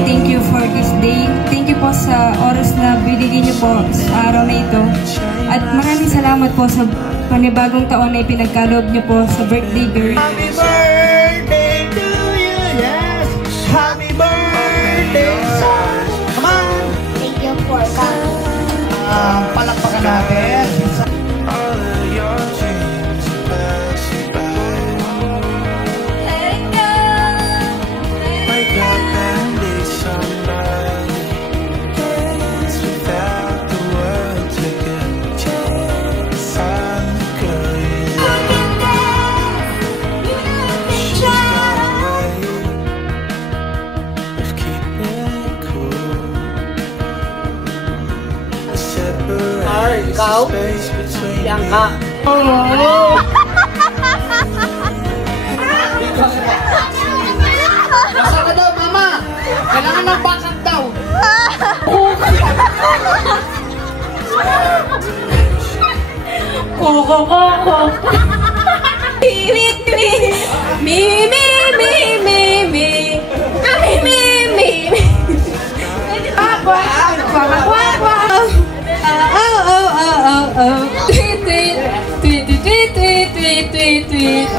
Thank you for this day. Thank you po sa oras na binigyan niyo po sa araw na ito. At maraming salamat po sa panibagong taon na ipinagkaloob niyo po sa birthday girl. Happy birthday to you, yes! Happy birthday, son! Come on! Thank you for coming. Palakpakan natin. Ikaw? Yang ka? Nasa ka daw, mama? Kailangan ng backup daw.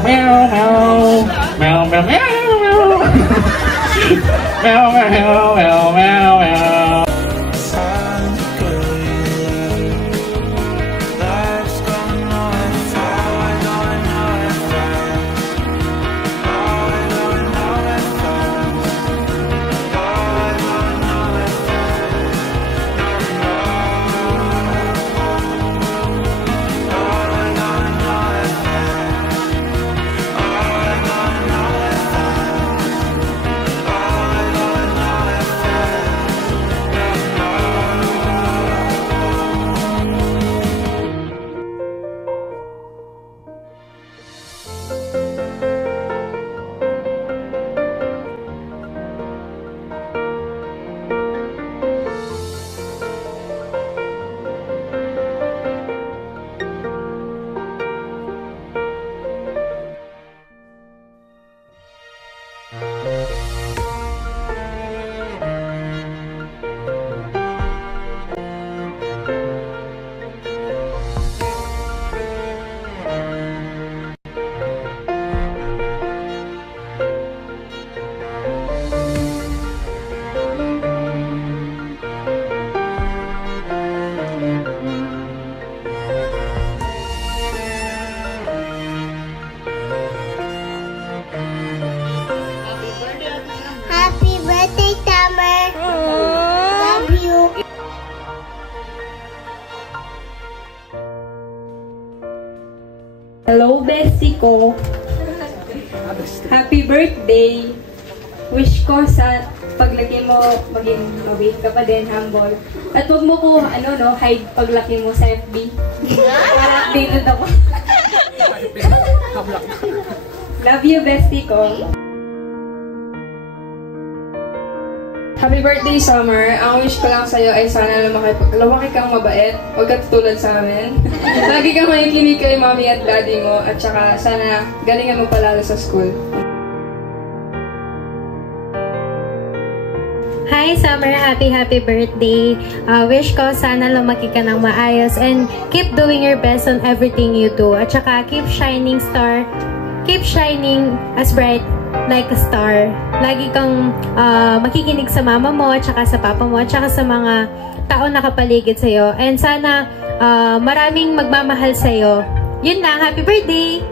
Meow meow meow meow meow meow meow meow meow meow. Hello, bestie ko. Happy birthday. Wish ko sa paglaki mo, maging mabait ka pa din, humble. At huwag mo ko, hide paglaki mo sa FB. Para updated ako. Love you, bestie ko. Happy birthday, Summer! Ang wish ko lang sa'yo ay sana lumaki kang mabait, huwag ka tutulad sa amin. Lagi kang makikinig kay mommy at daddy mo, at saka sana galingan mo palalo sa school. Hi, Summer! Happy birthday! Wish ko sana lumaki ka ng maayos and keep doing your best on everything you do. At saka keep shining as bright like a star. Lagi kang makikinig sa mama mo, at saka sa papa mo, at saka sa mga tao nakapaligid sa'yo. And sana maraming magmamahal sa'yo. Yun lang. Happy birthday!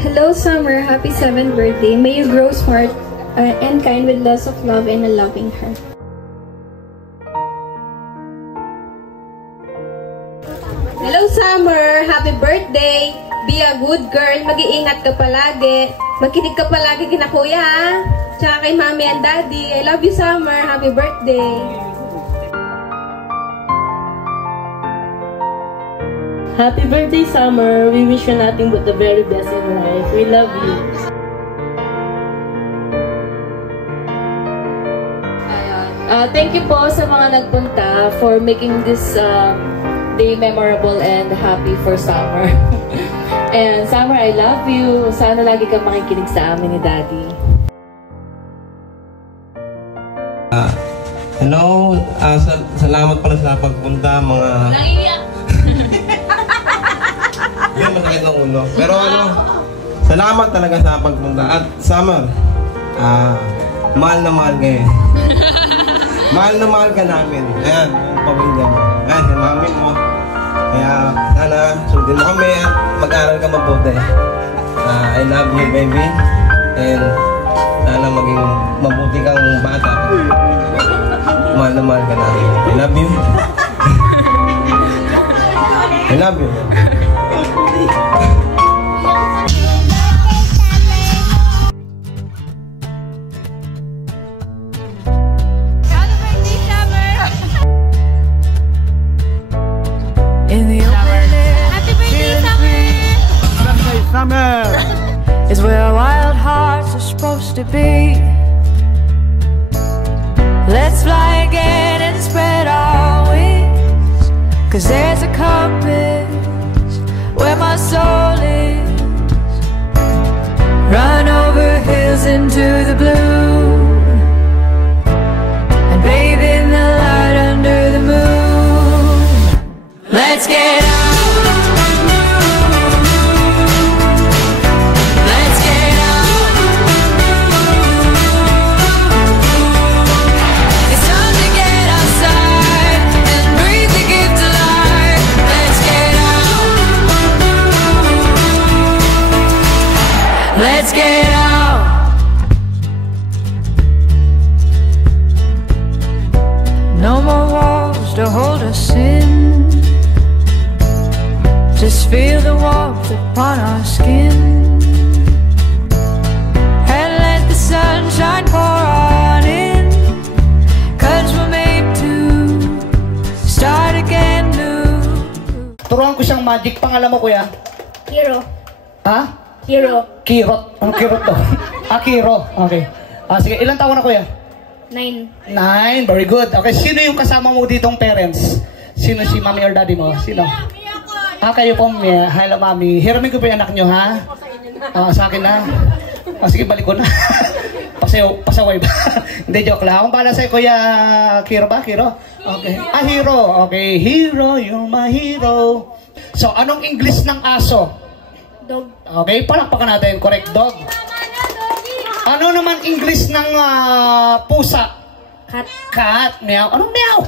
Hello, Summer! Happy 7th birthday! May you grow smart and kind with lots of love and a loving heart. Hello, Summer! Happy birthday! Be a good girl. Mag-iingat ka palagi. Magkinig ka palagi kina kuya, ha? Tsaka kay mommy and daddy. I love you, Summer. Happy birthday! Happy birthday, Summer! We wish you nothing but the very best in life. We love you. Thank you po sa mga nagpunta for making this day memorable and happy for Summer. And Summer, I love you. Sana lagi kang makikinig sa amin ni Daddy. Hello, salamat pala sa pagpunta mga... Nangiyak! Yun, masakit ng ulo. Pero salamat talaga sa pagpunta. At Summer, mahal na mahal kayo. Mahal na mahal ka namin. Ayan, yung pamilya mo. Ayan, si mami mo. Kaya sana sundin mo kami at mag-aral ka mabuti. I love you, baby. And sana maging mabuti kang bata. Mahal na mahal ka namin. I love you. I love you. In the open air, happy birthday, Summer! Is where wild hearts are supposed to be. Let's fly again and spread our wings, 'cause there's a compass where my soul is. Run over hills into the blue, and bathe in the light under the moon. Let's get out. Let's get out. It's time to get outside and breathe the gift of life. Let's get out. Let's get out. No more walls to hold us in. Just feel the warmth upon our skin, and let the sunshine pour on in, 'cause we're made to start again new. Turuan ko siyang magic. Pangalan mo, kuya? Hero. Ha? Hero. Kirot. Ang kirot to. Kiro. Okay. Sige, ilang taon na, kuya? 9. 9. Very good. Okay, sino yung kasama mo ditong parents? Sino si mommy or daddy mo? Sino? Kayo po, hello mami. Hiramin ko pa yung anak nyo, ha? Sa akin na. Sige, balik ko na. Pasaway ba? Hindi, joke lang. Kung pala sa'yo, kuya Kiro ba? Kiro? Okay. Hero. Okay, hero, you're my hero. So, anong English ng aso? Dog. Okay, palakpakan natin. Correct, dog. Ano naman English ng pusa? Cat. Cat. Meow. Anong meow?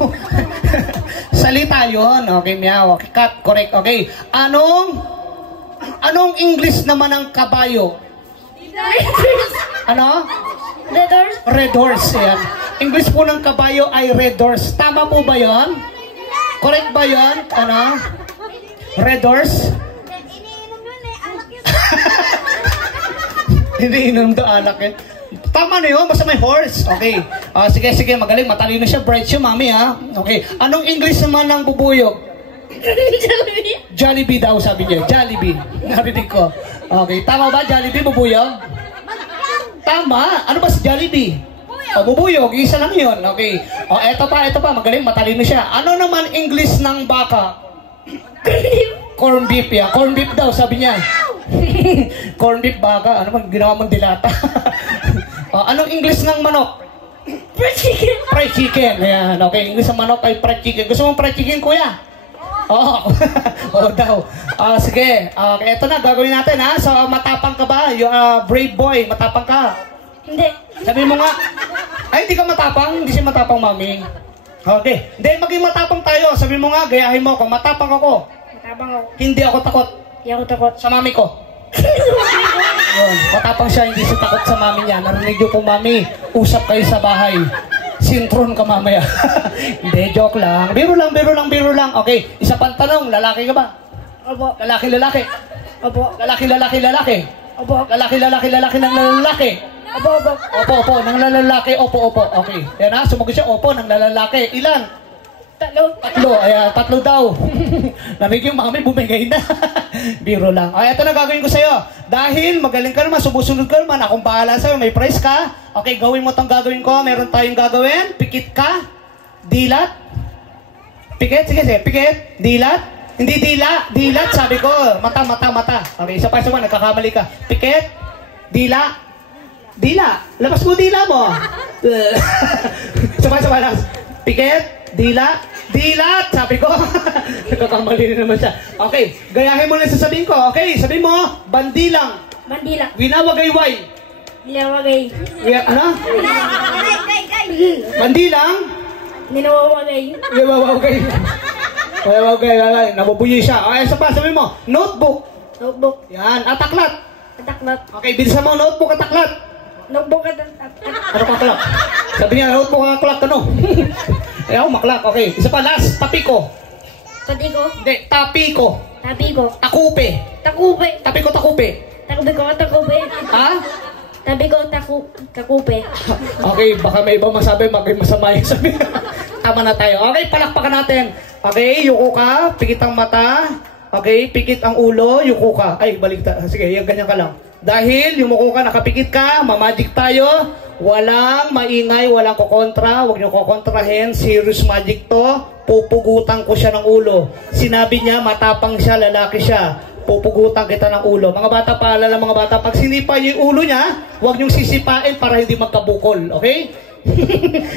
Salita yun. Okay, meow. Okay, cat. Correct. Okay. Anong English naman ng kabayo? Ano? Red horse. Red horse. Yan. English po ng kabayo ay red horse. Tama po ba yun? Correct ba yun? Ano? Red horse? Iniinom daw anak eh. Tama na yun, basta may horse. Okay. Sige, magaling. Matalino siya. Bright siya, mami, ha? Okay. Anong English naman ng bubuyog? Jollibee. Jollibee daw, sabi niya. Jollibee. Narinig ko. Okay. Tama ba, Jollibee, bubuyog? Tama. Ano ba si Jollibee? Bubuyog. Isa lang yun. Okay. Eto pa. Magaling. Matalino siya. Ano naman English ng baka? Corn beef, ya. Corn beef daw, sabi niya. Corn beef baka. Ano man, ginawa mong dilata. Anong English ng manok? Fried chicken. Fried chicken. Ayan. Okay, English ng manok ay fried chicken. Gusto mong fried chicken, kuya? Oo. Oo daw. Sige. Eto na, gagawin natin, ha? So, matapang ka ba? You're a brave boy. Matapang ka. Hindi. Sabi mo nga. Ay, hindi ka matapang. Hindi siya matapang, mami. Okay. Then, maging matapang tayo. Sabi mo nga, gayahin mo ako. Matapang ako. Matapang ako. Hindi ako takot. Hindi ako takot. Sa mami ko. Yun, matapang siya, hindi siya takot sa mami niya. Narinig niyo po, mami, usap kayo sa bahay. Sintron ka mamaya. Hindi, joke lang. Biro lang. Okay, isa pang tanong, lalaki ka ba? Opo. Lalaki. Opo. Lalaki. Opo. Lalaki ng lalaki. Opo. Opo, ng lalaki. Opo. Okay, yan ha, sumagot siya, opo, ng lalaki. Ilan? Tatlo, ayan, tatlo daw. Narinig yung mami, bumigay na. Biro lang. Ay, ito na gagawin ko sa'yo. Dahil magaling ka naman, sumusunod ka naman, akong bahala sa'yo, may prize ka. Okay, gawin mo tong gagawin ko. Meron tayong gagawin. Pikit ka. Dilat. Pikit, sige, pikit. Dilat. Hindi dilat, sabi ko. Mata. Okay, isa pa, nagkakamali ka. Pikit. Dila. Labas mo dila mo. Isa pa. Pikit. Dilat, sabi ko. Nagkakamali na naman siya. Okay, gayahin mo lang sasabihin ko. Okay, sabihin mo, bandilang. Winawagayway. Ano? Bandilang. Ninawawagay. Nabubuyi siya. Okay, isa pa, sabihin mo, notebook. Yan, ataklat. Okay, bilisan mo, notebook, ataklat. Ano kaklak? Sabi niya, notebook, ataklat, ano? Ayaw, maklak. Okay, isa pa, last, tapiko. Hindi, tapiko. Takupe. Takupe. Ha? Takupe. Okay, baka may ibang masabi, masama yung sabi. Tama na tayo. Okay, palakpakan natin. Okay, yuko ka, pikit ang mata. Okay, pikit ang ulo, yuko ka. Ay, baligtad. Sige, ganyan ka lang. Dahil yumuko ka, nakapikit ka, mamagic tayo. Walang maingay, walang kokontra. Huwag niyo kokontrahin. Serious magic to. Pupugutan ko siya ng ulo. Sinabi niya, matapang siya, lalaki siya. Pupugutan kita ng ulo. Mga bata, paalala mga bata, pag sinipa niyo yung ulo niya, huwag niyong sisipain para hindi magkabukol. Okay?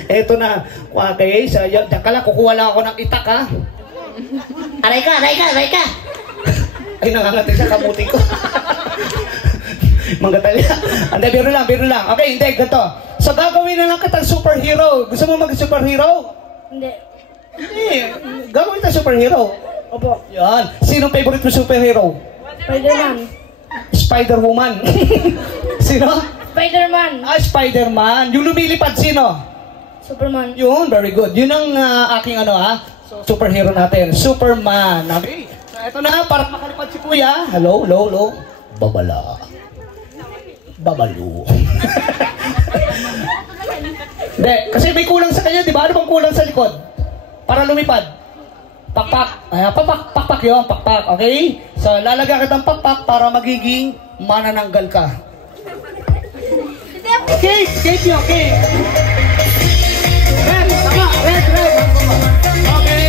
Eto na. Okay, so, diyan ka lang, kukuha lang ako ng itak, ha? Aray ka! Ay, nangangatin siya, kamutin ko. Manggatalya. Hindi, biro lang. Okay, hindi, ganito. So, gagawin na lang kitang superhero. Gusto mo mag-superhero? Hindi. Gagawin kita superhero. Opo. Yan. Sinong favorite mo superhero? Spider-Woman. Sino? Spider-Man. Spider-Man. Yung lumilipad, sino? Superman. Yun, very good. Yun ang aking superhero natin. Superman. Okay. So, ito na, para makalipad si Kuya. Hello. Babalo. Hindi, kasi may kulang sa kanya, di ba? Ano bang kulang sa likod? Para lumipad. Pakpak. Pakpak yun, pakpak. Okay? So, lalagyan kita ng pakpak para magiging manananggal ka. Cake yun, cake. Red, tama, red. Okay.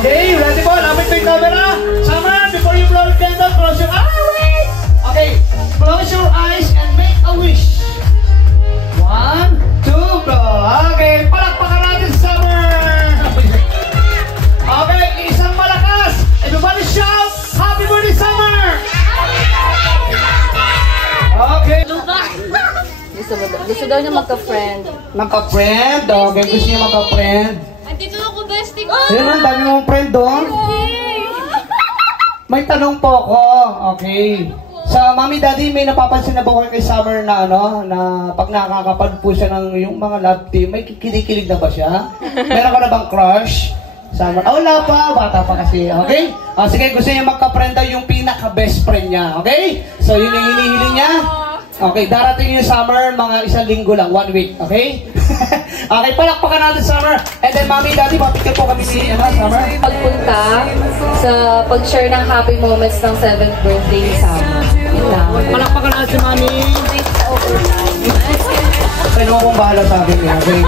Okay, ready po? Lapit po yung camera. Summer, before you blow the candle, close your eyes. Okay, close your eyes and make a wish. 1, 2, go. Okay, palakpakan natin, Summer. Okay, isang malakas. Everybody shout, Happy Birthday, Summer! Okay. Gusto daw niya magka-friend. Magka-friend? Okay, gusto niya magka-friend. Andito ako, bestie ko. Ayun, ang dami mong friend doon. May tanong po ako. Okay. Sa Mami Daddy, may napapansin na ba kayo kay Summer na na pag nakakapag po siya ng yung mga love team, may kinikilig na ba siya? Meron ka na bang crush? Summer. Oh, wala pa. Bata pa kasi. Okay? Sige, gusto niya magka-friend daw yung pinaka-best friend niya. Okay? So, yun yung hinihiling niya. Okay, darating yung summer, mga 1 linggo lang, 1 week. Okay? Okay, palakpakan natin summer. And then, Mami, Daddy, mapikit po kami si Summer. Pagpunta sa pag-share ng happy moments ng 7th birthday ni Summer. Yun lang. Palakpakan natin si Mami. Ano mo kung bahala sa akin. Okay?